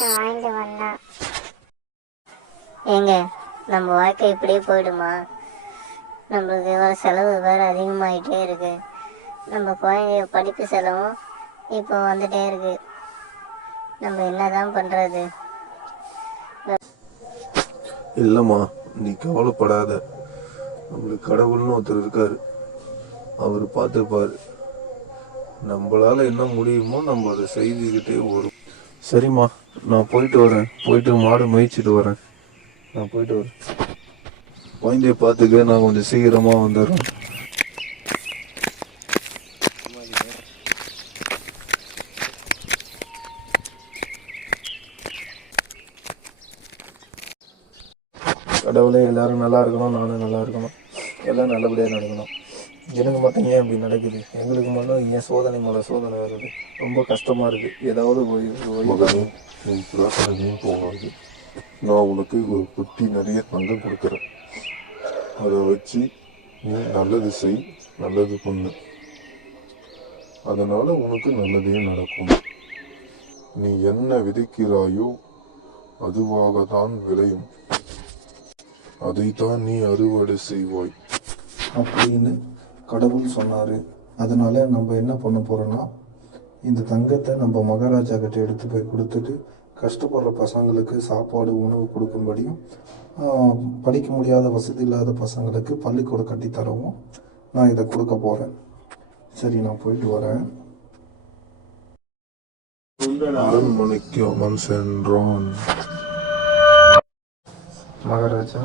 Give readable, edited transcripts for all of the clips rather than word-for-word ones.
வாழ்ந்து வந்தான். ஏங்க, நம்ம வாழ்க்கை இப்படியே போயிடுமா? நம்மளுக்கு செலவு வேறு அதிகமாகிட்டே இருக்கு. நம்ம குழந்தைய படிப்பு செலவும் இப்போ வந்துட்டே இருக்கு. நம்ம என்னதான் பண்ணுறது? இல்லைம்மா, நீ கவலைப்படாத. நம்மளுக்கு கடவுள்னு ஒருத்தர் இருக்காரு, அவர் பார்த்துப்பாரு. நம்மளால என்ன முடியுமோ நம்ம அதை செய்துக்கிட்டே வரும். சரிம்மா, நான் போயிட்டு வரேன். போயிட்டு மாடு மேய்ச்சிட்டு வரேன். நான் போயிட்டு வரேன். குழந்தைய பார்த்துக்க, நான் கொஞ்சம் சீக்கிரமா வந்துடுறேன். கடவுளே, எல்லாரும் நல்லா இருக்கணும், நானும் நல்லா இருக்கணும், எல்லாம் நல்லபடியாக நடக்கணும். எனக்கு மட்டும் ஏன் இப்படி நடக்குது? எங்களுக்கு மட்டும் ஏன் சோதனை மேலே சோதனை வருது? ரொம்ப கஷ்டமாக இருக்குது. ஏதாவது போகாது. நான் உனக்கு ஒரு புட்டி நிறைய தங்கம் கொடுக்குறேன். அதை வச்சு நீ நல்லது செய், நல்லது பண்ணு. அதனால உனக்கு நல்லதே நடக்கும். நீ என்ன விதைக்கிறாயோ அதுவாக தான் விளையும். அதைத்தான் நீ அறுவடை செய்வாய் அப்படின்னு கடவுள் சொன்னார். அதனால நம்ம என்ன பண்ண போகிறோன்னா, இந்த தங்கத்தை நம்ம மகாராஜா கிட்ட எடுத்து போய் கொடுத்துட்டு கஷ்டப்படுற பசங்களுக்கு சாப்பாடு உணவு கொடுக்கும்படியும், படிக்க முடியாத வசதி இல்லாத பசங்களுக்கு பள்ளிக்கூடம் கட்டித்தரவும் நான் இதை கொடுக்க போகிறேன். சரி, நான் போயிட்டு வரேன். அரண்மனைக்கு அவன் சென்றான். மகாராஜா,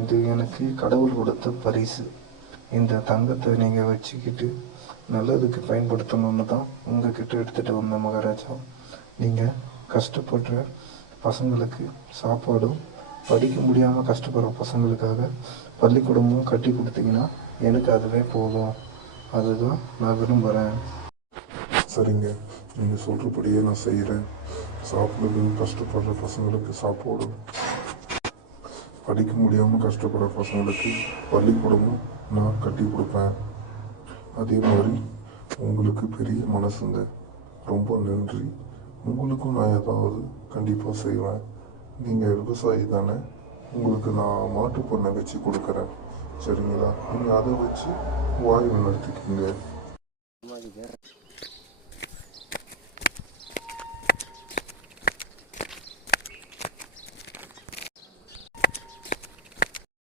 இது எனக்கு கடவுள் கொடுத்த பரிசு. இந்த தங்கத்தை நீங்கள் வச்சுக்கிட்டு நல்லதுக்கு பயன்படுத்தணும்னு தான் உங்ககிட்ட எடுத்துகிட்டு வந்தேன் மகாராஜா. நீங்கள் கஷ்டப்படுற பசங்களுக்கு சாப்பாடும், படிக்க முடியாமல் கஷ்டப்படுற பசங்களுக்காக பள்ளிக்கூடமும் கட்டி கொடுத்தீங்கன்னா எனக்கு அதுவே போதும். அதுதான் நான் விரும்புகிறேன். சரிங்க, நீங்கள் சொல்கிறபடியே நான் செய்கிறேன். சாப்பிடுறது கஷ்டப்படுற பசங்களுக்கு சாப்பாடு, படிக்க முடியாமல் கஷ்டப்படுற பசங்களுக்கு பள்ளிக்கூடமும் நான் கட்டி கொடுப்பேன். அதே மாதிரி உங்களுக்கு பெரிய மனசுங்க, ரொம்ப நன்றி. உங்களுக்கும் நான் ஏதாவது கண்டிப்பாக செய்வேன். நீங்கள் விவசாயி தானே, உங்களுக்கு நான் மாட்டு பண்ணை வச்சு கொடுக்குறேன். சரிங்களா? நீங்கள் அதை வச்சு வாய்வு நடத்திக்கிங்க.